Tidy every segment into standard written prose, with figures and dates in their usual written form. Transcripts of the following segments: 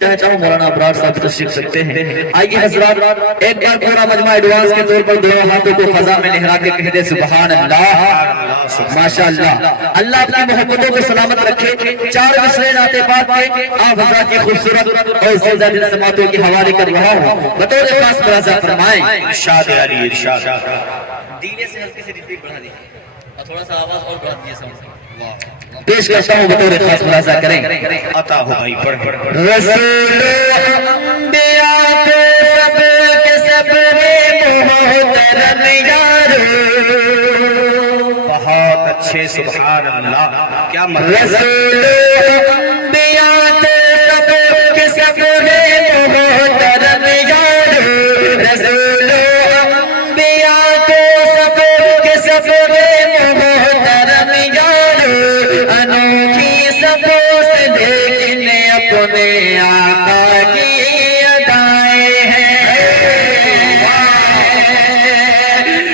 چاہتا ہوں مولانا ابرار صاحب تشریف رکھتے ہیں. آئیے حضرات ایک بار پورا مجمع ایڈوانس کے طور پر دونوں ہاتھوں کو فضا میں لہرا کے کہہ دے سبحان اللہ ماشاءاللہ. اللہ اپنی محبتوں کو سلامت رکھے. چار مصرعے نعت پاک کے آپ حضرات کی خوبصورت اور زندہ دل سماعتوں کی حوالے کر رہا ہوں. بطور خاص ملاحظہ فرمائیں ارشاد علی ارشاد. دینے سے ہلکے سے ریپیٹ بڑھا دیجیے اور تھوڑا سا آواز اور بڑھا دیجیے ساؤنڈ. پیش کرتا ہوں بطور خاص ملاحظہ کریں. عطا ہو بھائی پڑھ. رسول انبیاء کے سب کے سب محترم یارو. بہت اچھے سبحان اللہ. کیا مطلب رسول انبیاء کے سب کے سب محترم یارو. رسول انبیاء کے سب کے سب محترم یارو. انوکھی سبوں سے لیکن اپنے آقا کی ادائیں ہیں.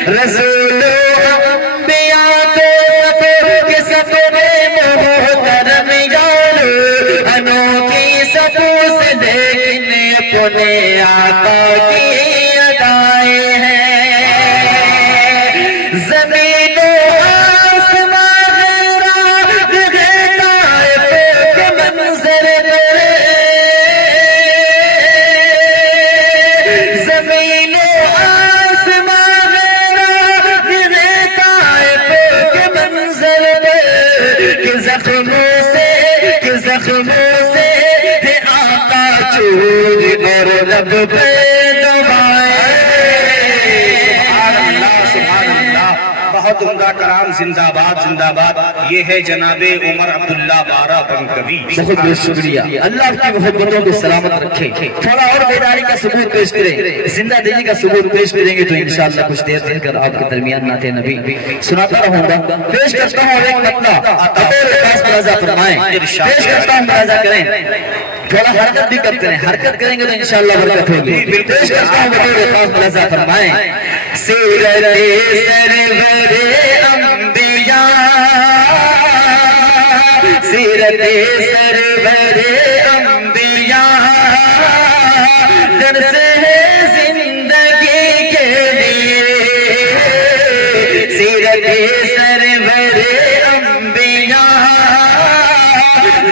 رسول انبیاء کے سب محترم یارو. انوکھی سبوں سے لیکن اپنے آقا کی ادائیں ہیں. زمین و آسمان زمین و آسمان کے منظر پہ کہ زخموں سے ہے آقا چور اور لب پہ دبائے. بہت عمدہ کرام. زندہ باد زندہ باد. یہ ہے جناب عمر عبداللہ بارہ بنکوی. بہت بہت شکریہ. اللہ کی محبتوں کو سلامت رکھے. تھوڑا اور بیداری کا ثبوت پیش کریں. زندہ دلی کا ثبوت پیش کریں گے تو انشاءاللہ کچھ دیر دے کر آپ کے درمیان نعت نبی سناتا رہوں گا. پیش کرتا ہوں ایک مطلع بطور خاص ملاحظہ فرمائیں. پیش کرتا ہوں ملاحظہ کریں. تھوڑا حرکت بھی کرتے ہیں. حرکت کریں گے تو انشاءاللہ برکت ہوگی. پیش کرتا ہوں بطور خاص ملاحظہ فرمائیں. سیرت سرور انبیاء سیرت سرور انبیاء درس ہے زندگی کے لیے. سیرت سرور انبیاء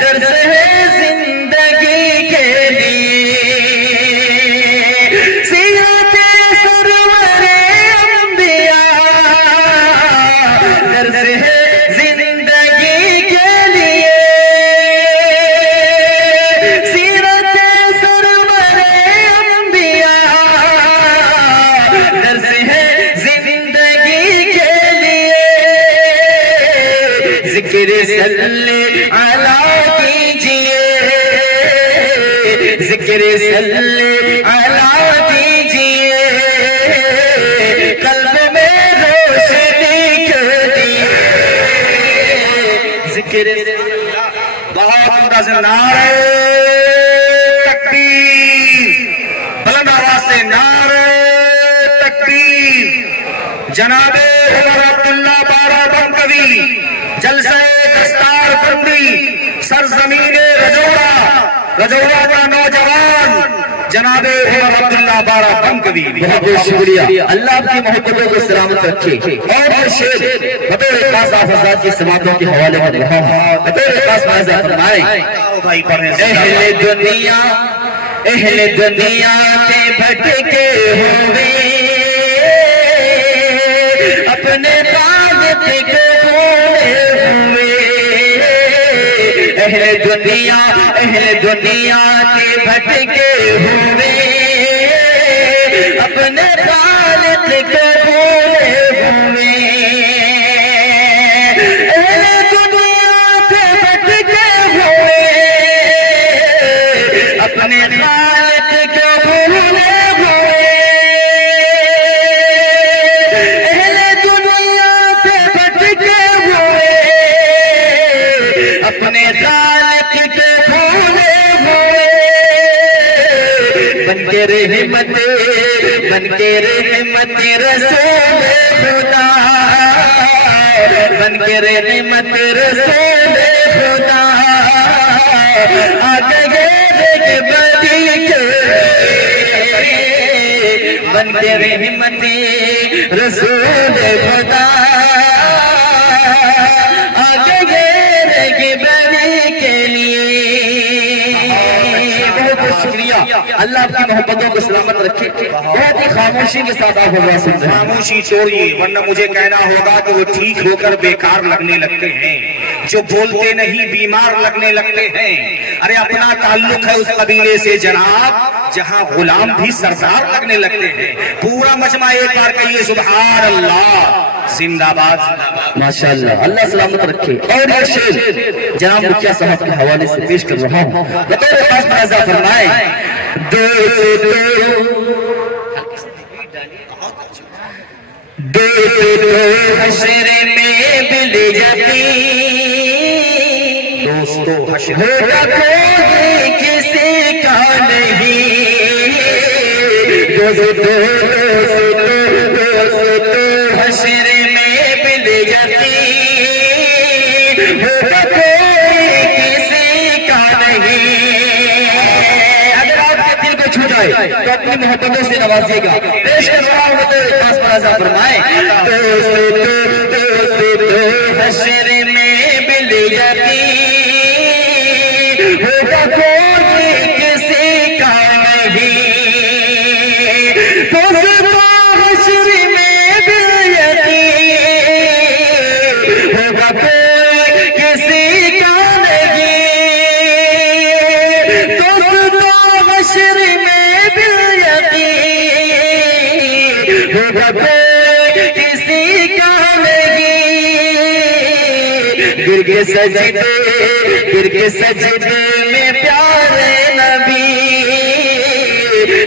درس ہے زندگی کے لیے. سیرت سرور انبیاء درس ہے زندگی کے لیے. سیرت سرور انبیاء درس ہے زندگی کے لیے. ذکر صلی علیہ کیجئے. ذکر صلی علیہ کیجئے. قلب میں روشنی کر دیے. ذکر بہت عمدہ. نعرہ تکبیر. بلند آواز سے نعرہ تکبیر. جناب عمر عبداللہ بارہ بنکوی جلسہ دستار بندی سرزمین رجوڑا کا نوجوان جناب عمر عبداللہ بارہ بنکوی. بہت بہت شکریہ. اللہ آپ کی محبتوں کو سلامت رکھے. اور شیر بطور خاص آپ حضرات کی سماعتوں کے حوالے کر رہا ہوں. بطور خاص ملاحظہ فرمائیں. بھائی پڑھیں. اہل دنیا کے بھٹکے ہوئے اپنے خالق کو بھولے ہوئے. اہل دنیا کے بھٹکے ہوئے اپنے خالق کو بھولے ہوئے. اہل دنیا کے بھٹکے ہوئے اپنے خالق کو بھولے ہوئے. اہل دنیا کے بھٹکے ہوئے اپنے خالق کو بھولے ہوئے. بن کے رحمت رسول خدا. بن کے رحمت رسول خدا. آ گئے بری کے بن کے رحمتی رسول خدا آگے گئے بری کے لیے. بہت بہت شکریہ. اللہ آپ کی محبتوں کو سلامت رکھے. بہت ہی خاموشی کے ساتھ آپ آواز سن رہے ہیں. خاموشی چھوڑیے ورنہ مجھے کہنا ہوگا کہ وہ ٹھیک ہو کر بیکار لگنے لگتے ہیں، جو بولتے نہیں بیمار لگنے لگتے ہیں. ارے اپنا تعلق ہے اس قبیلے سے جناب جہاں غلام بھی سردار لگنے لگتے ہیں. پورا مجمع ایک بار کہیے سبحان اللہ. زندہ باد. ماشاءاللہ. اللہ سلامت رکھے. اور یہ شعر جناب مکھیا صاحب کے حوالے سے پیش کر رہا ہوں. بطور خاص ملاحظہ فرمائیں. حشر میں مل جاتی دوستو حشر ہوگا کوئی کسی کا نہیں. دوستو حشر میں مل جاتی ہوگا کوئی کسی کا نہیں. اگر آپ کے دل کو چھو جائے تو اپنی محبتوں سے نوازیے گا. پیش کر رہا ہوں تو خاص ملاحظہ فرمائیں. حشر میں مل جاتی ہوگا کوئی کسی کا نہیں. حشر میں مل جاتی ہوگا کوئی کسی کا نہیں. حشر میں مل جاتی ہوگا کوئی کسی کا نہیں. گر کے سجدے میں پیارے نبی،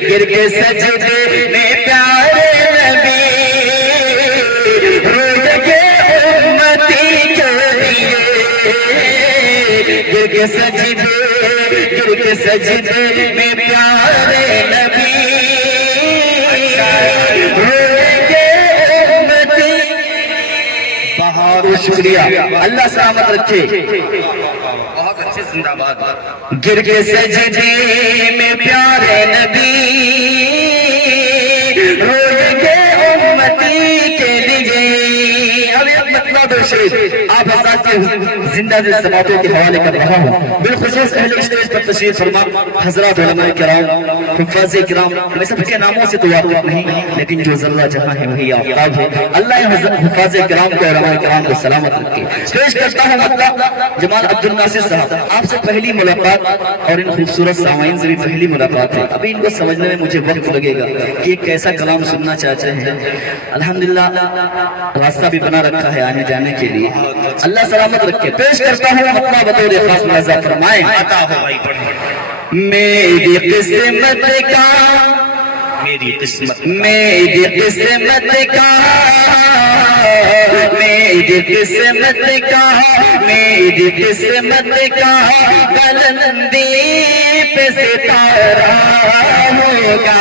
گر کے سجدے میں پیارے نبی روز کے امتی کے لیے. گر کے سجدے میں پیارے نبی روز کے امتی. بہت شکریہ. اللہ سلامت رکھے. بہت اچھے. زندہ باد. گر کے سجدے میں پیارے نبی روز کے امتی کے لیے. اب ایک مطلب شعر آپ حضرات کے زندہ دل سماعتوں کے حوالے کر رہا ہوں. بالخصوص اہل اسٹیج پر تشریف فرما حضرات علماء کرام حفاظ کرام. میں سب کے ناموں سے تو واقف نہیں لیکن جو ذرہ جہاں ہے وہی آفتاب ہے. اللہ حفاظ کرام کو علماء کرام کو سلامت رکھے. پیش کرتا ہوں مطلب جمال عبد الناصر صاحب. آپ سے پہلی ملاقات اور ان خوبصورت سامعین سے بھی پہلی ملاقات ہے. ابھی ان کو سمجھنے میں مجھے وقت لگے گا کہ یہ کیسا کلام سننا چاہتے ہیں. الحمدللہ راستہ بھی بنا رکھا ہے آنے جانے کے لیے. اللہ سلامت رکھے. پیش کرتا ہوں مطلب بطور خاص ملاحظہ فرمائیں. آتا ہو بھائی پڑھیں. میری قسمت کا میری قسمت میری قسمت کا میری قسمت کا میری قسمت کا بلندی پہ ستارہ ہوگا.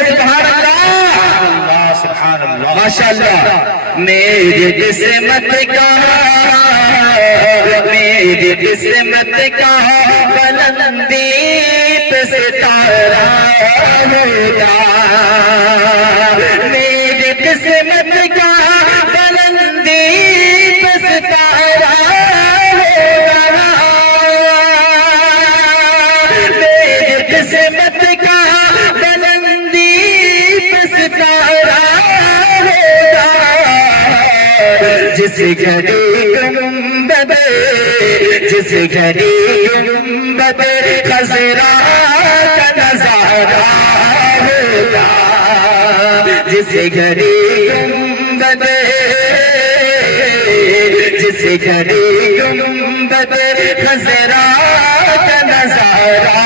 سبحان اللہ. سبحان اللہ. ماشاءاللہ. میری قسمت کا میری قسمت کا بلندی پہ ستارہ ہوگا. میری قسمت کا بلندی پہ ستارہ ہوگا. میری قسمت کا بلندی پہ ستارہ ہوگا. جس گھڑی گنبد جس گھڑی گنبد خضرا کا نظارہ ہوگا. جس گھڑی گنبد جس گھڑی گنبد خضرا کا نظارہ